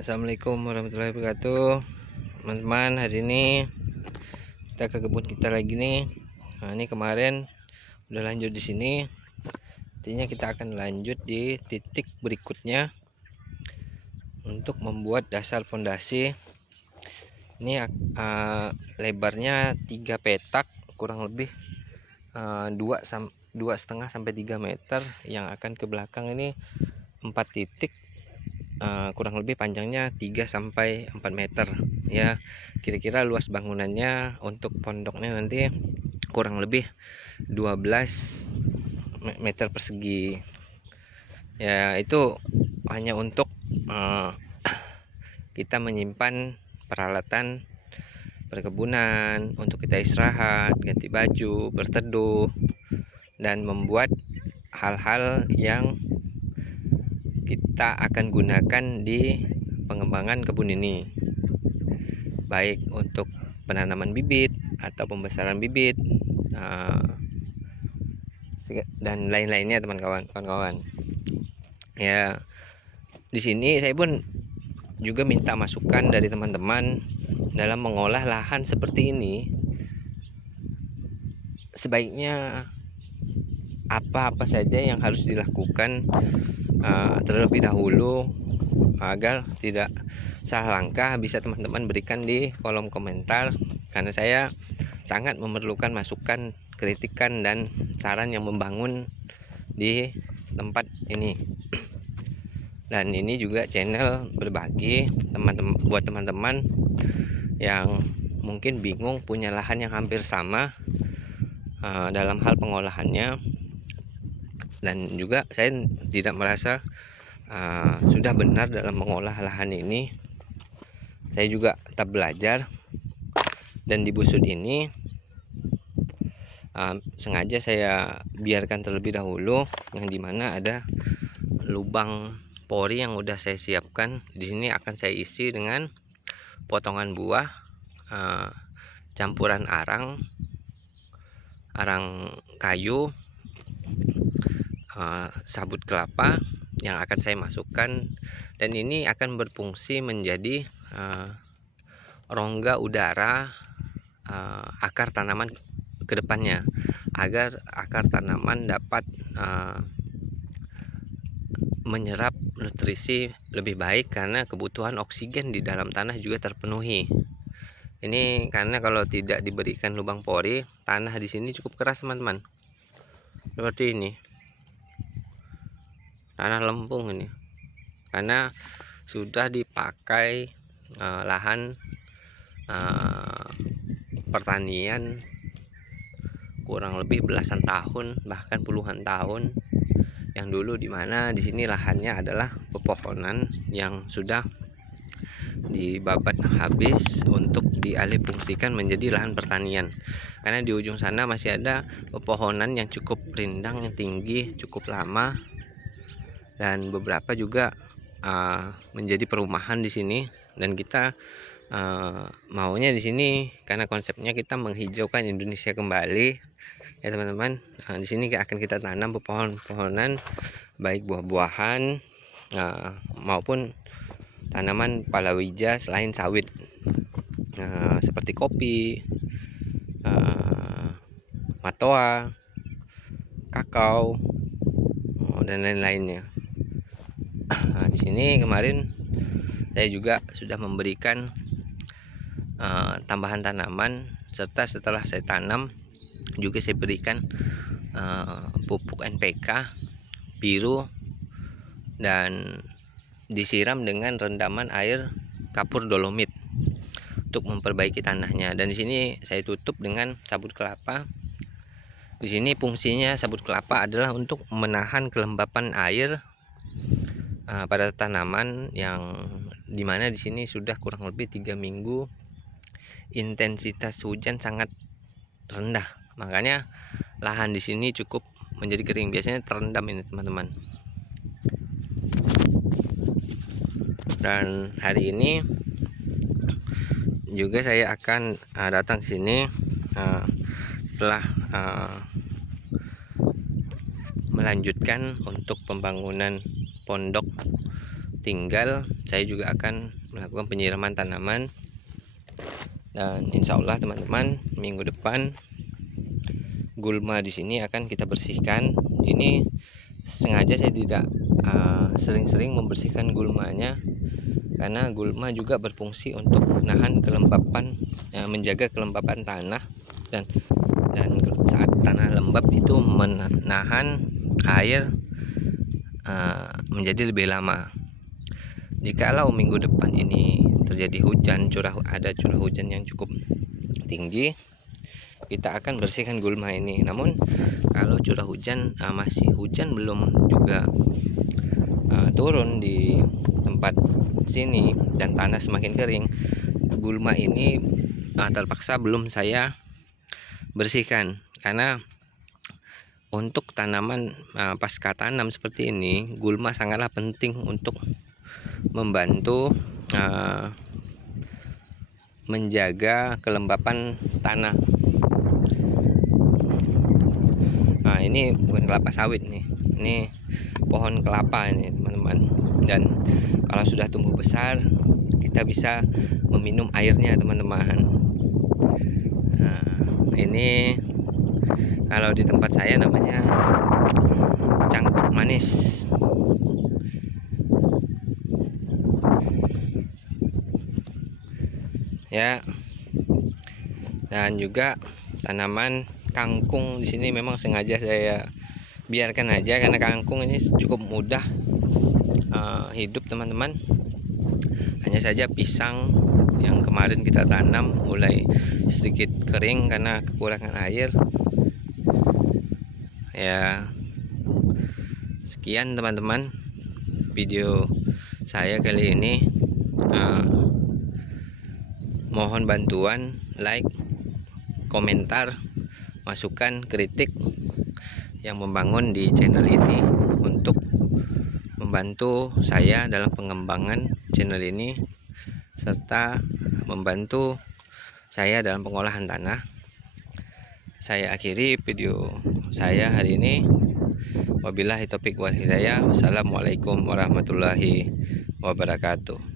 Assalamualaikum warahmatullahi wabarakatuh, teman-teman. Hari ini kita ke kebun kita lagi nih. Nah, ini kemarin udah lanjut di sini. Artinya kita akan lanjut di titik berikutnya untuk membuat dasar fondasi. Ini lebarnya 3 petak, kurang lebih 2,5 sampai 3 meter, yang akan ke belakang ini 4 titik. Kurang lebih panjangnya 3 sampai 4 meter ya. Kira-kira luas bangunannya untuk pondoknya nanti kurang lebih 12 meter persegi ya. Itu hanya untuk kita menyimpan peralatan perkebunan, untuk kita istirahat, ganti baju, berteduh, dan membuat hal-hal yang kita akan gunakan di pengembangan kebun ini, baik untuk penanaman bibit atau pembesaran bibit dan lain-lainnya, kawan-kawan ya. Di sini saya pun juga minta masukan dari teman-teman dalam mengolah lahan seperti ini. Sebaiknya apa saja yang harus dilakukan terlebih dahulu agar tidak salah langkah, bisa teman-teman berikan di kolom komentar, karena saya sangat memerlukan masukan, kritikan, dan saran yang membangun di tempat ini. Dan ini juga channel berbagi buat teman-teman yang mungkin bingung, punya lahan yang hampir sama dalam hal pengolahannya. Dan juga saya tidak merasa sudah benar dalam mengolah lahan ini. Saya juga tetap belajar, dan di busut ini sengaja saya biarkan terlebih dahulu, yang dimana ada lubang pori yang udah saya siapkan. Di sini akan saya isi dengan potongan buah, campuran arang kayu, sabut kelapa yang akan saya masukkan, dan ini akan berfungsi menjadi rongga udara akar tanaman ke depannya, agar akar tanaman dapat menyerap nutrisi lebih baik, karena kebutuhan oksigen di dalam tanah juga terpenuhi. Ini karena kalau tidak diberikan lubang pori, tanah di sini cukup keras, teman-teman. Seperti ini. Tanah lempung ini. Karena sudah dipakai lahan pertanian kurang lebih belasan tahun, bahkan puluhan tahun yang dulu, dimana di sini lahannya adalah pepohonan yang sudah dibabat habis untuk dialihfungsikan menjadi lahan pertanian. Karena di ujung sana masih ada pepohonan yang cukup rindang, yang tinggi, cukup lama, dan beberapa juga menjadi perumahan di sini. Dan kita maunya di sini karena konsepnya kita menghijaukan Indonesia kembali ya, teman-teman. Di sini akan kita tanam pepohonan, baik buah-buahan maupun tanaman palawija selain sawit, seperti kopi, matoa, kakao, dan lain-lainnya. Di sini kemarin saya juga sudah memberikan tambahan tanaman, serta setelah saya tanam juga saya berikan pupuk NPK biru, dan disiram dengan rendaman air kapur dolomit untuk memperbaiki tanahnya. Dan di sini saya tutup dengan sabut kelapa. Di sini fungsinya sabut kelapa adalah untuk menahan kelembapan air pada tanaman, yang dimana di sini sudah kurang lebih 3 minggu intensitas hujan sangat rendah. Makanya lahan di sini cukup menjadi kering. Biasanya terendam ini, teman-teman. Dan hari ini juga saya akan datang ke sini setelah melanjutkan untuk pembangunan pondok tinggal saya juga akan melakukan penyiraman tanaman, dan insya Allah teman-teman minggu depan gulma di sini akan kita bersihkan. Ini sengaja saya tidak sering-sering membersihkan gulmanya, karena gulma juga berfungsi untuk menahan kelembapan, menjaga kelembapan tanah, dan saat tanah lembab itu menahan air menjadi lebih lama. Jikalau minggu depan ini terjadi hujan, ada curah hujan yang cukup tinggi, kita akan bersihkan gulma ini. Namun kalau curah hujan masih hujan belum juga turun di tempat sini dan tanah semakin kering, gulma ini terpaksa belum saya bersihkan, karena untuk tanaman pasca tanam seperti ini, gulma sangatlah penting untuk membantu menjaga kelembapan tanah. Nah, ini bukan kelapa sawit nih, ini pohon kelapa ini teman-teman. Dan kalau sudah tumbuh besar, kita bisa meminum airnya teman-teman. Nah, ini kalau di tempat saya namanya cangkuk manis. Ya, dan juga tanaman kangkung di sini memang sengaja saya biarkan aja, karena kangkung ini cukup mudah hidup teman-teman. Hanya saja pisang yang kemarin kita tanam mulai sedikit kering karena kekurangan air. Ya, sekian teman-teman video saya kali ini. Mohon bantuan, like, komentar, masukan, kritik yang membangun di channel ini untuk membantu saya dalam pengembangan channel ini, serta membantu saya dalam pengolahan tanah. Saya akhiri video saya hari ini. Wabillahi taufiq wal hidayah. Wassalamualaikum warahmatullahi wabarakatuh.